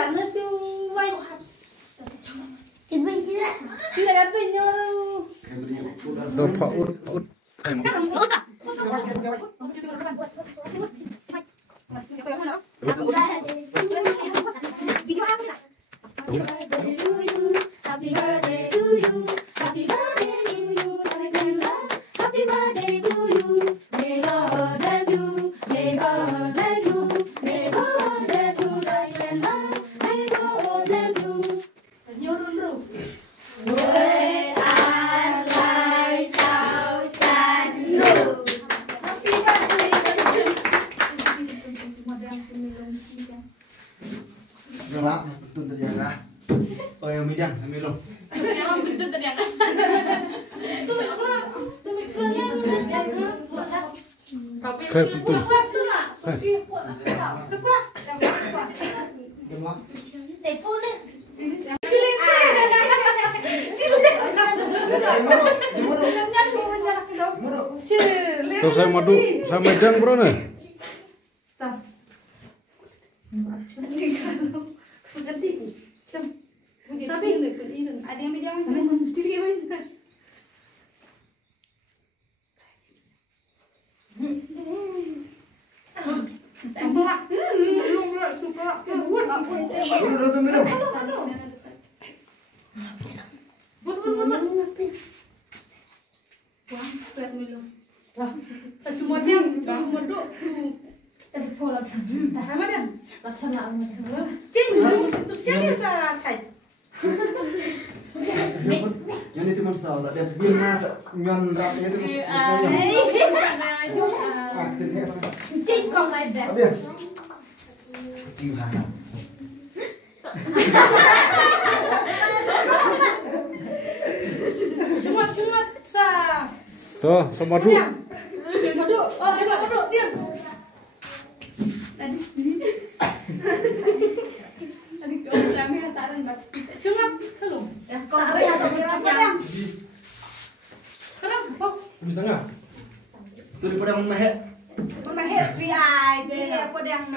là nó tiêu vay thì bây giờ chỉ là đặt bên nhau đồ phở út cái một Happy birthday to you. Happy birthday to you. Happy birthday to you. May God bless you. May God bless you. May God bless you. May God bless you. Với an lai sao san nụ. Relax, betul terjaga. Oh yang midang, ambil lo. Emang betul ternyata. khơi betul Để phun lên. tuh saya madu saya medang bro nih ada yang bilang Jadi cuma salah dia bilang nyon raknya itu misalnya. Aktifnya apa? Chị còn mày đẹp. Dia. Cium hana. Cuma sa. tuh sama madu Madu, oh hebat madu dia. Tadi kami hataran bak. Cuma kalau ya kau yang sebenarnya. Kenapa? Kok Bisa nggak? Tuh daripada memehet. memehet vì ai? Vì em có đang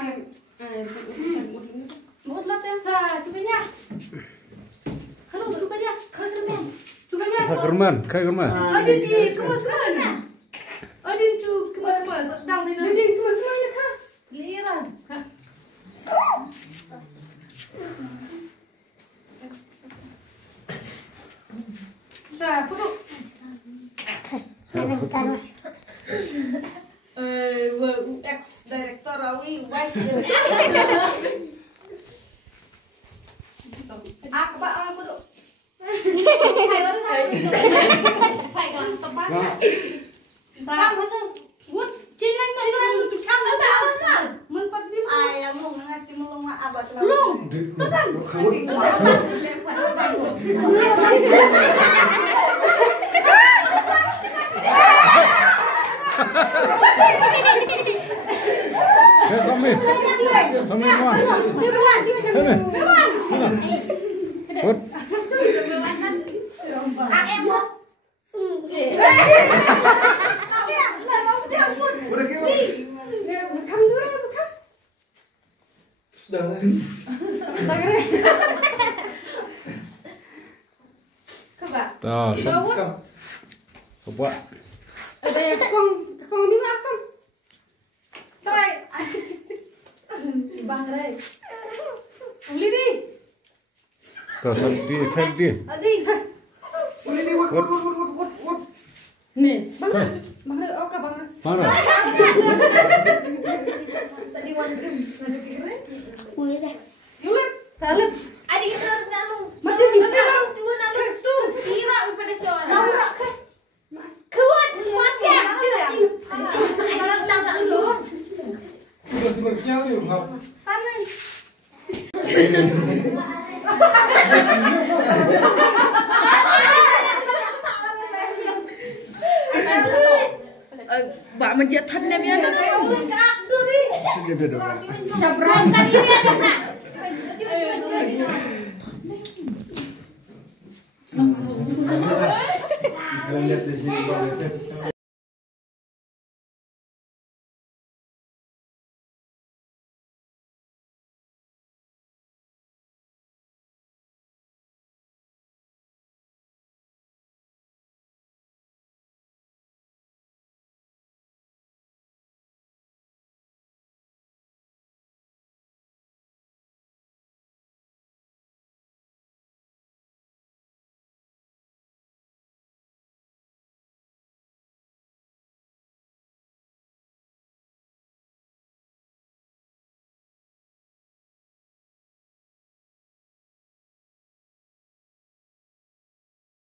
một lát em sa, chú nha. Halo, chú nha. Chú nha. sa kerman kayak kerman Adin di kemana? Adin cu kemana? Sedang di Adin kemana kah? Lira. Sa, foto. Ex director Rawi Wise. Aku pak apa dulu? Phải còn tập bát. Ta betul. Wut, cilan cilan kan ada apa? Menpat di. Ay, mau ngaci melong abad. Belum. Tenang. sambil semua Hut. Em mau. Udah kira. Kamu juga bukan? Sudah. Coba. tuh coba Ada yang kong di belakang. Try. Bang Ray. Beli di. tuh di Adi. Ini wut. Nih, Bang Ray, oke Bang Ray. mana Tadi wancung. Ui ra. Yulet, dalam. Ada kita nalu. Macam ni Nalu tuh nalu tuh. Kira pada cowok. Nalu ke. Kuat kan? Kalau tak dulu. Udah jauh ya, Pak. Tangan. Bạn mình chết thân em nha. Sudah beda. Sabran kan ini ada nak. Kalian lihat di sini, Pak.